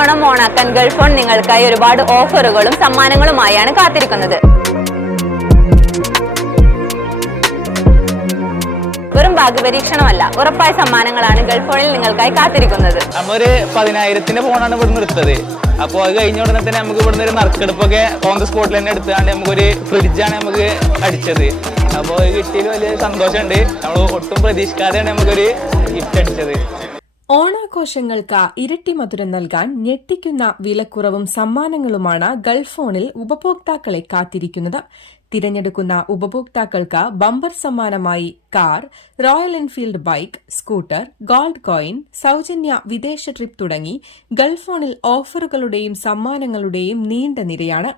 Onam ഓണാക്കാൻ Gulf phone നിങ്ങൾക്കായി ഒരുപാട് ഓഫറുകളും സമ്മാനങ്ങളുമായാണ് കാത്തിരിക്കുന്നത്. വെറും ഭാഗ്യപരീക്ഷണമല്ല ഉറപ്പായ സമ്മാനങ്ങളാണ് ഗൾഫ് ഫോണിൽ നിങ്ങൾക്കായി കാത്തിരിക്കുന്നത്. നമ്മൊരു പതിനായിരത്തിന്റെ ഫോണാണ് ഇവിടുന്ന് എടുത്തത്. അപ്പോൾ അത് കഴിഞ്ഞ ഉടനെ തന്നെ നമുക്ക് ഇവിടുന്ന് ഒരു നറുക്കെടുപ്പൊക്കെ ഓൺ ദ സ്പോട്ടിൽ തന്നെ എടുത്തുകൊണ്ട് നമുക്കൊരു ഫ്രിഡ്ജാണ് നമുക്ക് അടിച്ചത്. അപ്പോൾ കിട്ടിയതിൽ വലിയ സന്തോഷമുണ്ട്. നമ്മൾ ഒട്ടും പ്രതീക്ഷിക്കാതെയാണ് നമുക്കൊരു ഗിഫ്റ്റ് അടിച്ചത്. ഓണാഘോഷങ്ങൾക്ക് ഇരട്ടി മധുരം നൽകാൻ ഞെട്ടിക്കുന്ന വിലക്കുറവും സമ്മാനങ്ങളുമാണ് ഗൾഫോണിൽ ഫോണിൽ ഉപഭോക്താക്കളെ കാത്തിരിക്കുന്നത്. തിരഞ്ഞെടുക്കുന്ന ഉപഭോക്താക്കൾക്ക് ബമ്പർ സമ്മാനമായി car Royal Enfield bike scooter gold coin സൌജന്യ വിദേശ ട്രിപ്പ് തുടങ്ങി ഗൾഫോണിൽ ഫോണിൽ ഓഫറുകളുടെയും സമ്മാനങ്ങളുടെയും നീണ്ട നിരയാണ്.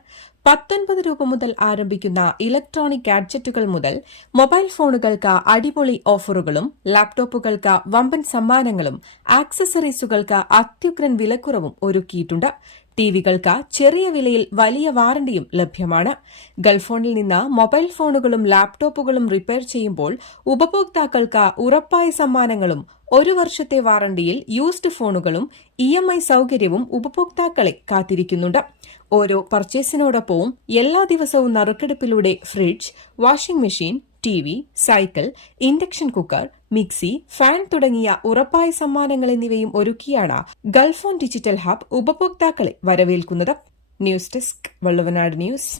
പത്തൊൻപത് രൂപ മുതൽ ആരംഭിക്കുന്ന ഇലക്ട്രോണിക് ഗാഡ്ജറ്റുകൾ മുതൽ മൊബൈൽ ഫോണുകൾക്ക് അടിപൊളി ഓഫറുകളും ലാപ്ടോപ്പുകൾക്ക് വമ്പൻ സമ്മാനങ്ങളും ആക്സസറീസുകൾക്ക് അത്യുഗ്രൻ വിലക്കുറവും ഒരുക്കിയിട്ടുണ്ട്. ടിവികൾക്ക് ചെറിയ വിലയിൽ വലിയ വാറണ്ടിയും ലഭ്യമാണ്. ഗൾഫോണിൽ ഫോണിൽ നിന്ന് മൊബൈൽ ഫോണുകളും ലാപ്ടോപ്പുകളും റിപ്പയർ ചെയ്യുമ്പോൾ ഉപഭോക്താക്കൾക്ക് ഉറപ്പായ സമ്മാനങ്ങളും ഒരു വർഷത്തെ വാറണ്ടിയിൽ യൂസ്ഡ് ഫോണുകളും ഇ എം ഐ സൗകര്യവും ഉപഭോക്താക്കളെ കാത്തിരിക്കുന്നുണ്ട്. ഓരോ പർച്ചേസിനോടൊപ്പവും എല്ലാ ദിവസവും നറുക്കെടുപ്പിലൂടെ fridge washing machine T V cycle induction cooker mixie fan തുടങ്ങിയ ഉറപ്പായ സമ്മാനങ്ങൾ എന്നിവയും ഒരുക്കിയാണ് ഗൾഫ് ഓൺ ഡിജിറ്റൽ ഹബ് ഉപഭോക്താക്കളെ വരവേൽക്കുന്നത്. News desk Valluvanad news.